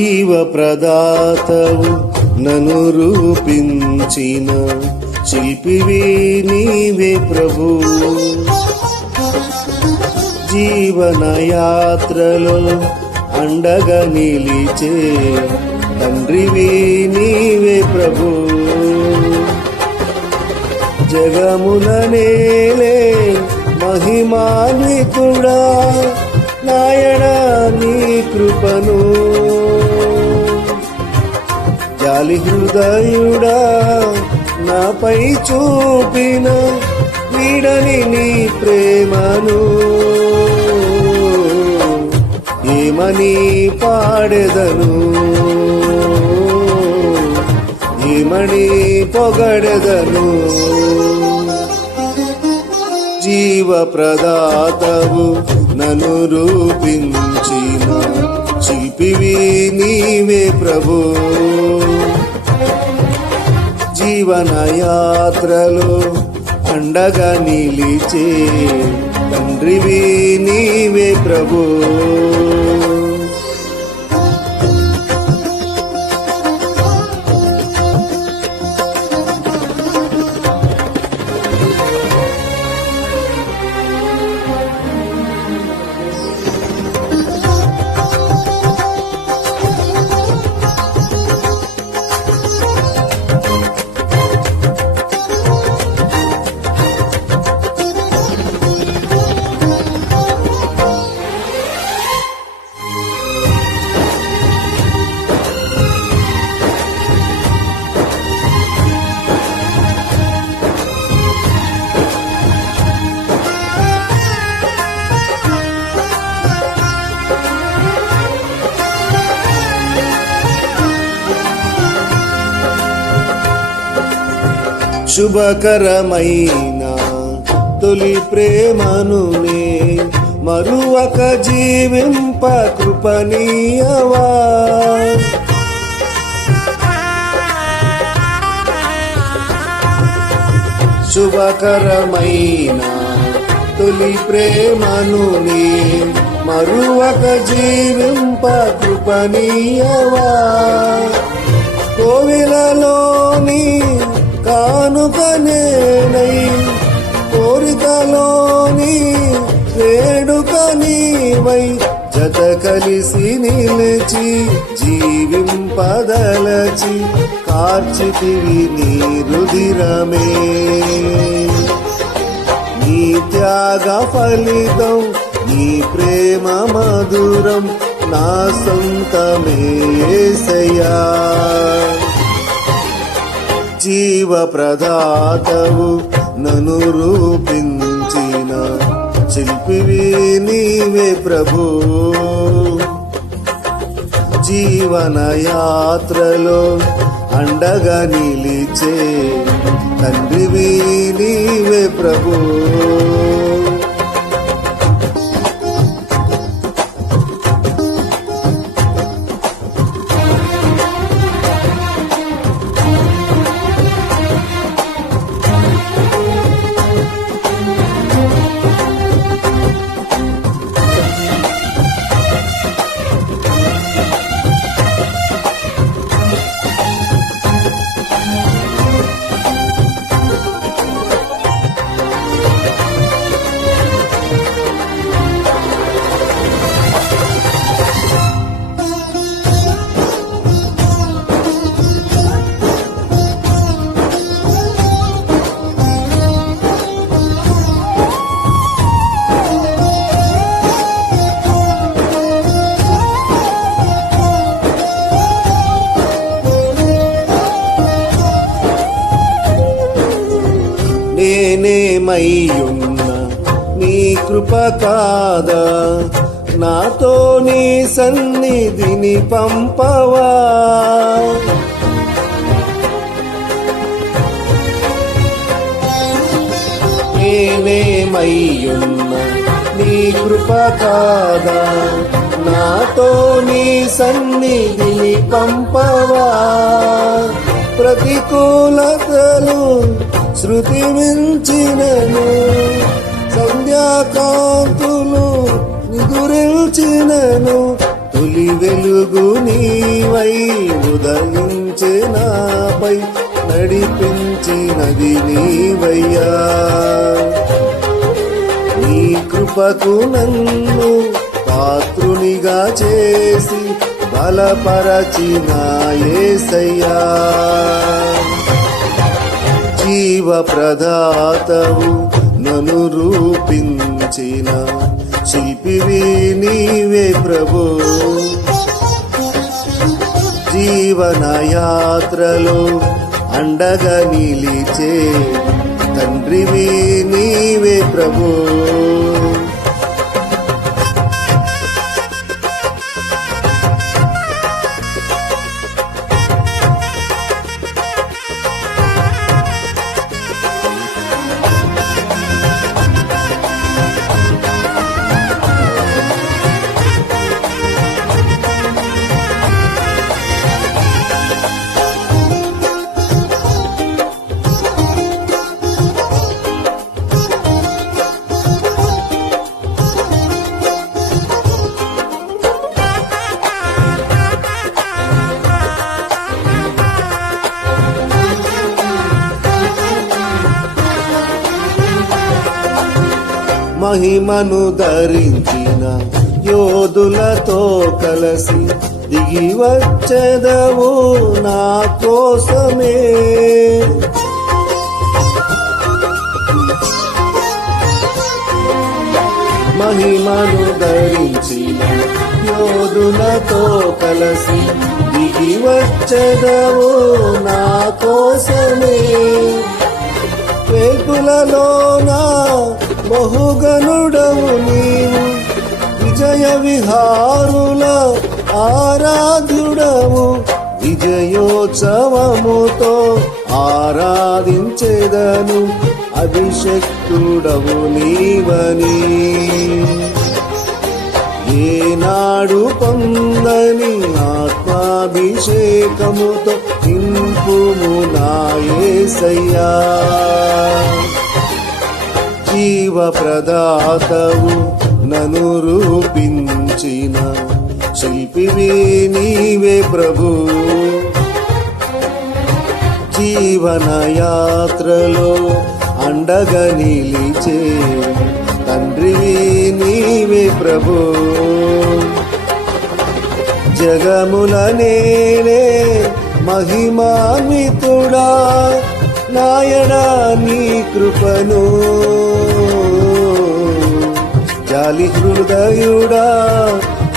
జీవ ప్రదాతవు నను రూపించిన శిల్పివే నీవే ప్రభు. జీవన యాత్రలో అండగా నిలిచే తండ్రివే నీవే ప్రభు. జగమున నేలే మహిమాన్వితుడా నాయణ నీ కృపను జాలి హృదయుడా నాపై చూపిన వీడని నీ ప్రేమను. ఏమని పాడెదను. ఏమని పొగడెదను. జీవ ప్రదాతవు నన్ను రూపించిన. శిల్పివి నీవే ప్రభు. జీవన యాత్రలో అండగా నిలిచే తండ్రివి నీవే ప్రభు. శుభకరమైన తొలి ప్రేమను నే మరువక జీవింప కృపణీయవా శుభకరమైన తొలి ప్రేమను నీ మరువక జీవింప కృపణీయవా కోవిలలోని కానుకనేనై కోరికలోని వేడుక నీవై జత కలిసి నిలిచి జీవింపదలచి కార్చితివి నీ రుధిరమే. నీ త్యాగ ఫలితం నీ ప్రేమ మధురం నా సొంతమే సయ్యా జీవ ప్రదాతవు నను రూపించిన శిల్పివి నీవే ప్రభు. జీవన యాత్రలో అండగా నిలిచే తండ్రివి నీవే ప్రభు. నేనేమయ్యున్న నీ కృప కాదా? నాతో నీ సన్నిధిని పంపవా? నేనేమయ్యున్న నీ కృప కాదా? నాతో నీ సన్నిధిని పంపవా? ప్రతికూలతలు శృతి మించినను సంధ్యాకాంతులు నిదురించినను తొలి వెలుగు నీవై ఉదయించే నాపై నడిపించినది నీవయ్యా. నీ కృపకు నన్ను పాత్రునిగా చేసి బలపరచినాయేసయ్యా జీవ ప్రదాతవు నను రూపించిన శిల్పివి నీవే ప్రభు. జీవన యాత్రలో అండగా నిలిచే తండ్రివి నీవే ప్రభు. మహిమను ధరించిన యోధులతో కలసి దిగి వచ్చెదవు నా కోసమే. మహిమను ధరించిన యోధులతో కలసి దిగి వచ్చెదవు నా కోసమే. నా బహుగనుడవు నీవు. విజయ విహారుల ఆరాధ్యుడవు. విజయోత్సవముతో ఆరాధించేదను. అభిషక్తుడవు నీవని. ఏనాడు పొందని ఆత్మాభిషేకముతో నింపుము నాయసయ్యా జీవ ప్రదాతవు నను రూపించిన శిల్పివి నీవే ప్రభు. జీవన యాత్రలో అండగా నిలిచే తండ్రివి నీవే ప్రభు. జగముల నేనే మహిమాన్వితుడా నాయడా నీ కృపను. దయాలి హృదయుడా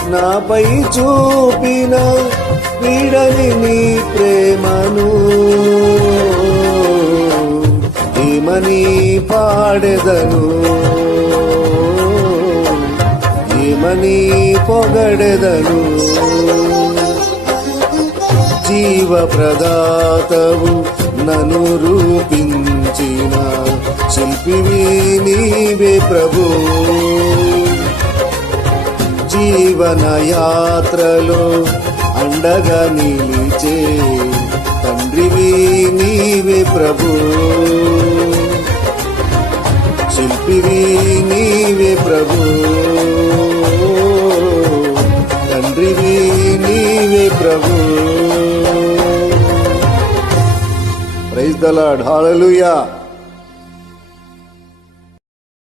నాపై చూపిన పీడని నీ ప్రేమను. ఏమని పాడెదను. ఏమని పొగడెదను. జీవ ప్రదాతవు నను రూపించిన శిల్పివి నీవే ప్రభు. జీవన యాత్రలో అండగా నిలిచే తండ్రివి నీవే ప్రభు. శిల్పివి నీవే ప్రభు. తండ్రివి నీవే ప్రభు. Praise the Lord hallelujah